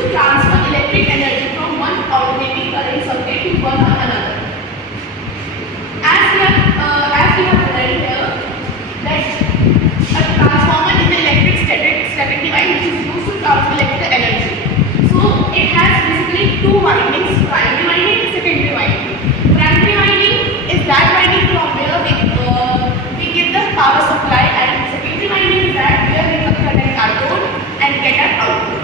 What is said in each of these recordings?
to transfer electric energy from one alternating current circuit to one or another. As we have read here, that a transformer is an electric static device which is used to transfer electrical energy. So it has basically two windings: primary winding and secondary winding. Primary winding is that winding from where we give the power supply, and secondary winding is that where we connect cathode and get an output.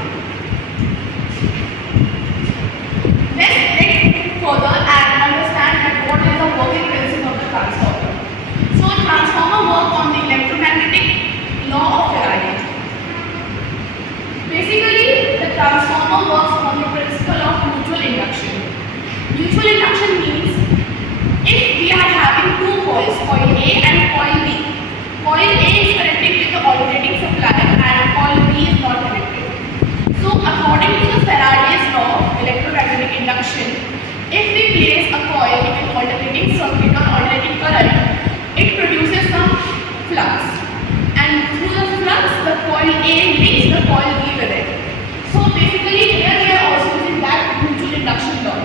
Let's dig further and understand that what is the working principle of the transformer. So a transformer works on the electromagnetic law of Faraday. Basically, the transformer works on the principle of mutual induction. Mutual induction means if we are having two coils, coil A and coil B, coil A is connected with the alternating supply and coil B is not connected. So according to the Faraday's law of electromagnetic induction, if we place a coil in an alternating circuit or alternating current, it produces some flux, and through the flux the coil A links the coil B with it. So basically here we are also using that mutual induction law.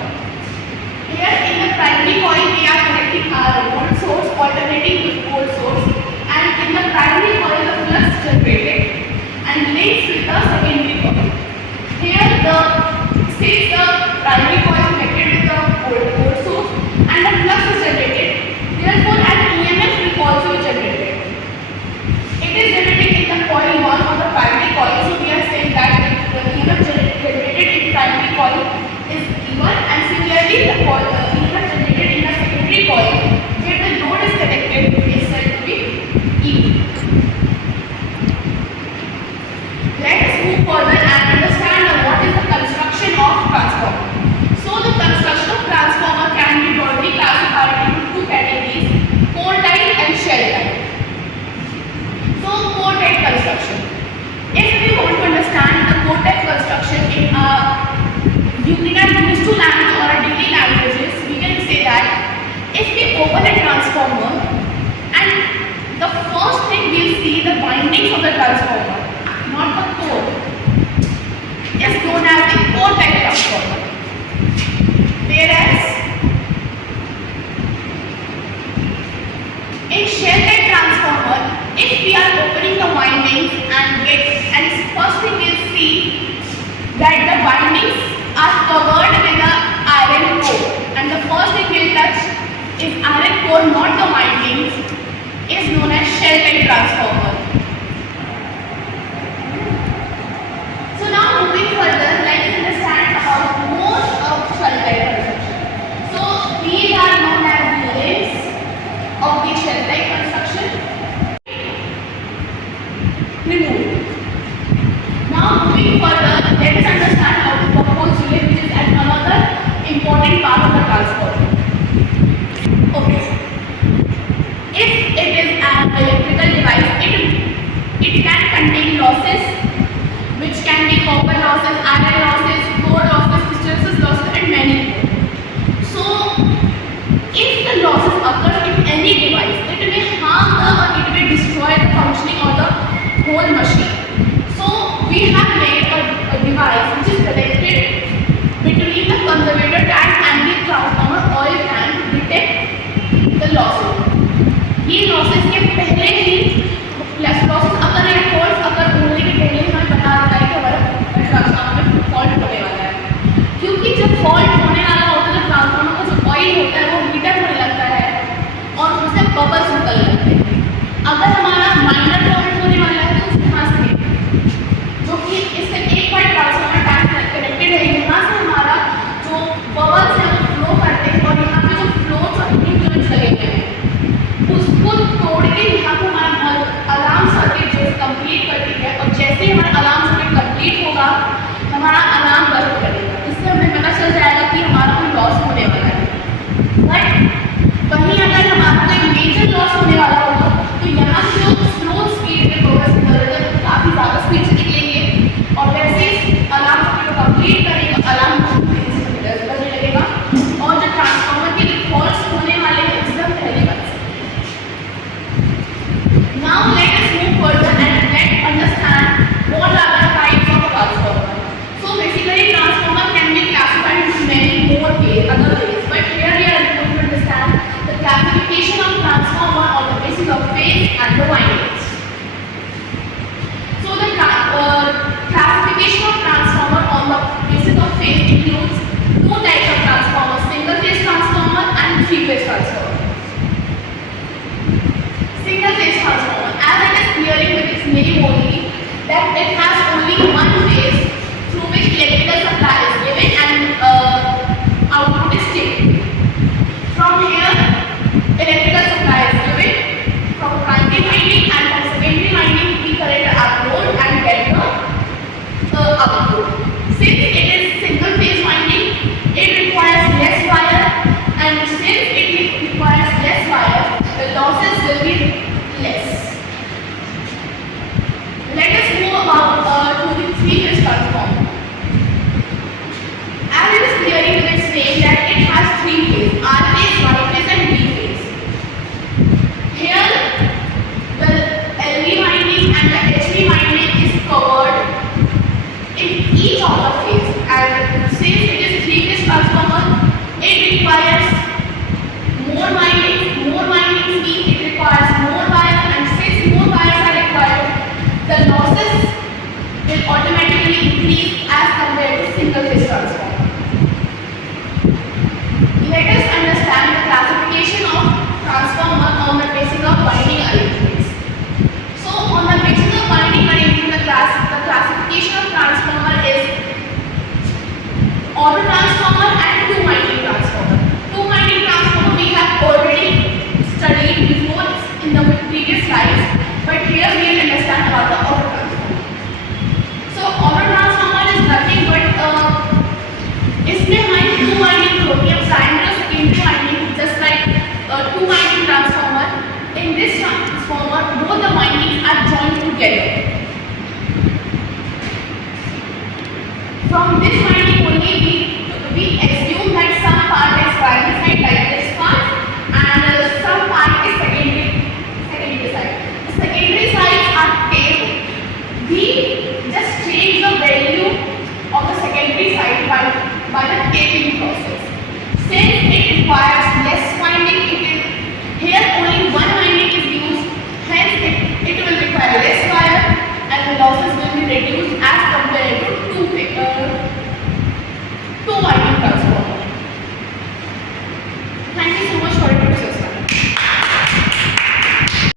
Here in the primary coil we are connecting our volt source alternating with volt source, and in the primary coil the flux generated and links with the secondary coil. Here since the primary coil is connected with the volt source and the flux is generated, therefore an EMF will also be generated. It is generated in the coil 1 of the primary coil, so we are saying that the EMF generated in primary coil is E1, and similarly the EMF generated in the secondary coil where the load is connected is said to be E2. Let us move further and understand what is the construction of transformer. So the construction of transformer can be broadly classified into two categories: core type and shell type. So core type construction. If we want to understand the core type construction in our used to language or our daily languages, we can say that if we open a transformer and the first thing we'll see the windings of the transformer, not the core, is known as the core type transformer. Whereas in shell type transformer, if we are opening the windings and first thing we'll see that the windings are covered with the iron core, and the first thing we'll touch is iron core, not the windings, is known as shell type transformer. So now moving further, let's understand about most of shell type construction. So these are known as the limbs of the shell type construction. Removed. Now moving further, let us understand how to propose relay, which is another important part of the transformer. Okay. If it is an electrical device, it can contain losses, which can be copper losses, iron losses, core losses, hysteresis losses, and many more. So, if the losses occur in any device, it may harm or it may destroy the functioning of the whole machine. So, we have made a device which is connected between the conservator tank and the transformer oil tank to detect the losses. ये losses के पहले ही losses अगर या faults अगर होने के पहले ही हमें बता देता है कि हमारा ट्रांसफार्मर में fault होने वाला है, क्योंकि जब fault होने वाला होता है तो ट्रांसफार्मर का जो ऑयल होता है वो हीटर होने लगता है और उससे बबल्स निकलने लगते हैं. अगर हमारा माइनर फॉल्ट होने वाला है तो यहाँ से जो कि इससे एक बार ट्रांसफार्मर टैंक कनेक्टेड है, यहाँ से हमारा जो बबल्स है वो फ्लो करते हैं और यहाँ पे जो फ्लोज और न्यूट्रल्स लगे हुए हैं उसको तोड़ के यहाँ पे हमारा अलार्म सर्किट जो कंप्लीट करती है, और जैसे ही हमारा अलार्म सर्किट कंप्लीट होगा हमारा अलार्म बंद करेगा. इससे हमें पता चल जाएगा that it has only one phase through which electrical supply is given and output is taken. From here, electrical supply is given from primary winding, and from secondary winding we current upload and get the output. Since it is single phase winding, it requires less wire, and since it requires less wire, the losses will be less. Let us move about to the three-phase transformer. As it is clearly explained that it has three phases: R phase, Y phase, and B phase. Here, the LV winding and the HV winding is covered in each of the phase, and since it is three-phase transformer, it requires more windings. More windings mean it requires more wire, and since more wires are required, the losses will automatically increase as compared to single phase transformer. Let us understand the classification of transformer on the basis of winding arrangements. So, on the basis of winding arrangement, the classification of transformer is auto transformer and two winding transformer. Two winding transformer we have already studied before in the previous slides, but here we will understand about the auto transformer. So, auto transformer is nothing but इसमें हमारी two winding होती है, primary और secondary winding, just like two winding transformer. In this transformer, both the windings are joined together. From this winding only we assume that some part is primary side like this part, and some part is secondary side. The secondary sides are taped. We just change the value of the secondary side by the taping process. Since it requires less winding, here only one winding is used, hence it will require less wire and the losses will be reduced as compared